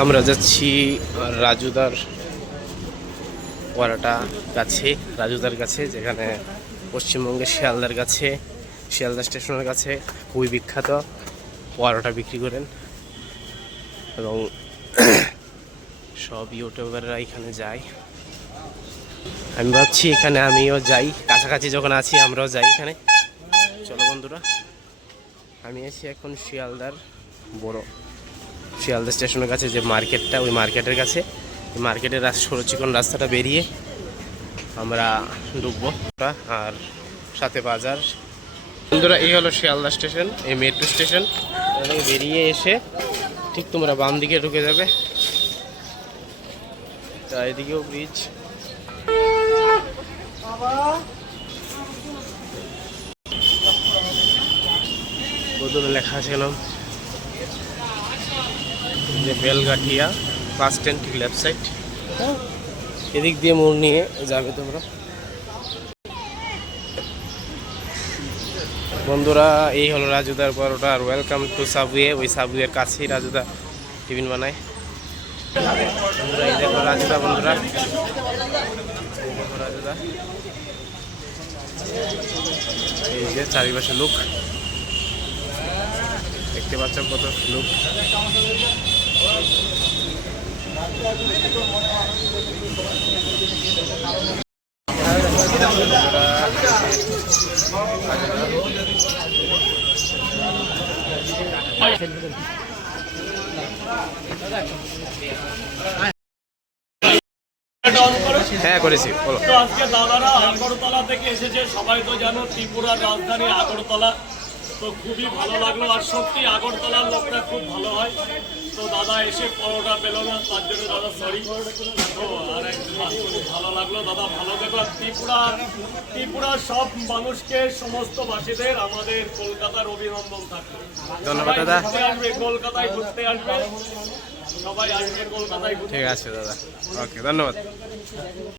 আমরা যাচ্ছি রাজুদার পরাটা কাছে, রাজুদার কাছে, যেখানে পশ্চিমবঙ্গের শিয়ালদার কাছে, শিয়ালদা স্টেশনের কাছে খুবই বিখ্যাত পরোটা বিক্রি করেন এবং সব ইউটিউবাররা এখানে যায়। আমি ভাবছি এখানে আমিও যাই, কাছাকাছি যখন আছি আমরাও যাই এখানে। চলো বন্ধুরা, আমি আছি এখন শিয়ালদার শিয়ালদা স্টেশনের কাছে যে মার্কেটটা, ওই মার্কেটের কাছে। মার্কেটের সরুচিকন রাস্তাটা বেরিয়ে আমরা ঢুকবো, আর সাথে বাজার। বন্ধুরা, এই হলো শিয়ালদা স্টেশন, এই মেট্রো স্টেশন। বেরিয়ে এসে ঠিক তোমরা বাম দিকে ঢুকে যাবে। তা এদিকেও ব্রিজ। বদলে লেখা আছে নাম যে বেলগাঠিয়া বাস স্ট্যান্ড, ঠিক লেফট সাইড। এদিক দিয়ে মোড় নিয়ে যাবে তোমরা। বন্ধুরা, এই হলো রাজুদার পরোটা। আর ওয়েলকাম টু সাবওয়ে। ওই সাবওয়ের কাছেই রাজুদা টিফিন বানায়। বন্ধুরা, এই দেখো রাজুদা। বন্ধুরা, এই দেখো রাজুদা। এই যে চারিপাশে লোক দেখতে পাচ্ছ, কত লোক। হ্যাঁ করেছি, বলো। তো আজকে দাদারা আগরতলা থেকে এসেছে, সবাই তো জানো ত্রিপুরার রাজধানী আগরতলা। তো খুবই ভালো লাগলো, আর সত্যি আগরতলার লোকরা খুব ভালো হয়। তো দাদা এসে পরোটা পেল না, তার জন্য দাদা সরি। তো আর খুব ভালো লাগলো দাদা, ভালো দেখো। ত্রিপুরার সব মানুষকে, সমস্ত বাসীদের আমাদের কলকাতার অভিনন্দন থাকবে। ধন্যবাদ দাদা। সবাই আসবে কলকাতায় ঘুরতে, আসবে সবাই আসবে কলকাতায় ঘুরতে। ঠিক আছে দাদা, ওকে, ধন্যবাদ।